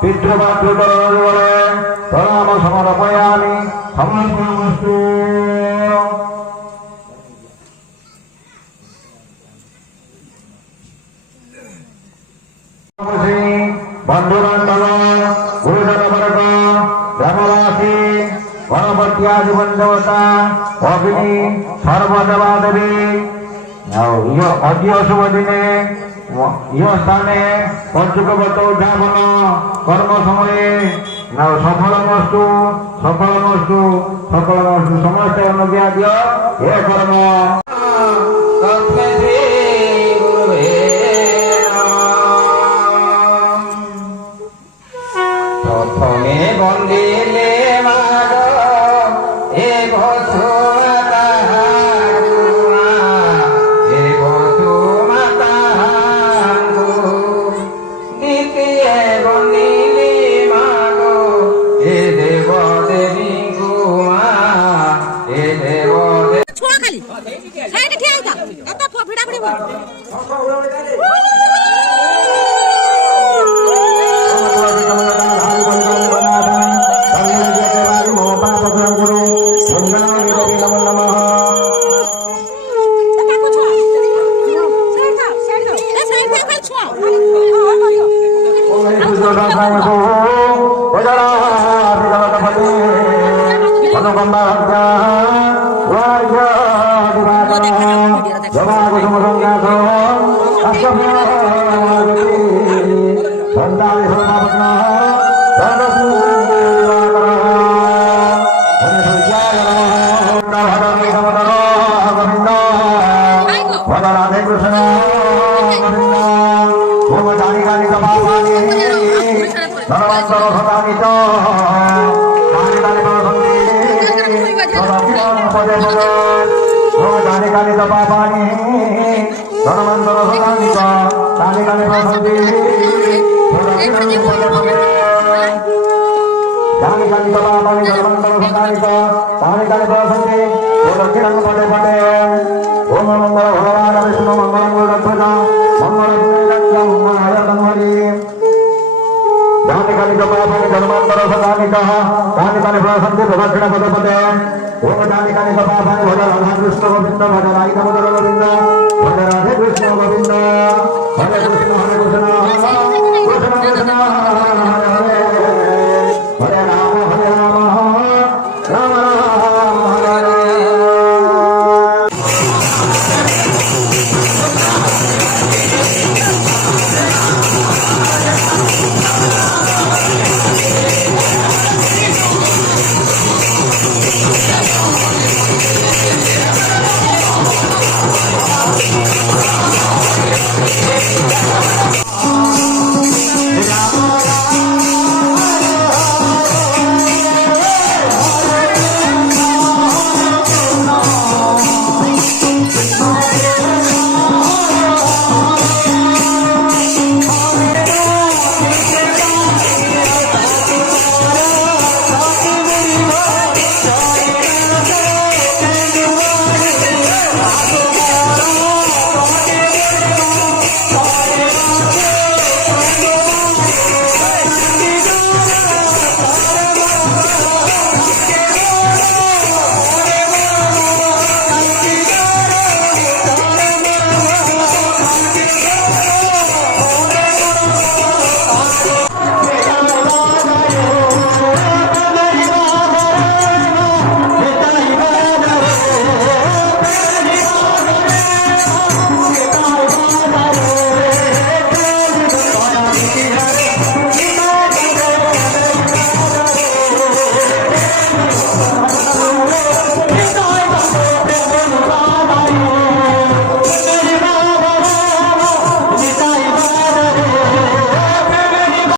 पितृमातृतरोर्वरे प्रणाम समर्पयामि समर्पणमस्तु। बन्धुबान्धव गुरुजनवर्ग ग्रामवासी गणपत्यादि बन्धवता अग्नि सर्वदेवादेवी अद्य शुभ दिने स्थाने पंचुकवत उद्यापन कर्म समये सफलमस्तु सफलमस्तु सफलमस्तु समस्त अनुज्ञा दियो हे कर्म प्रथमे बंदिले च तानि तानि प्रसन्ति प्रदक्षिणं पदे पदे तानि तानि च पापानि धर्मान्तरसतानि च तानि तानि प्रसन्ति प्रदक्षिणं पदे पदे तानि तानि च पापानि धर्मान्तरसतानि च तानि तानि प्रसन्ति प्रदक्षिणं पदे पदे ओम मंगल भगवान विष्णु मंगल गरुड़ध्वज मंगल पुण्यलक्ष्य मंगलाय तन्वरी तानि तानि च पापानि धर्मान्तरसतानि च तानि तानि प्रसन्ति प्रदक्षिणं पदे पदे ओम तानि तानि च पापानि भज राधा कृष्ण गोविंद भज राधिका मदन गोविंद भज राधे कृष्ण गोविंद हरे कृष्ण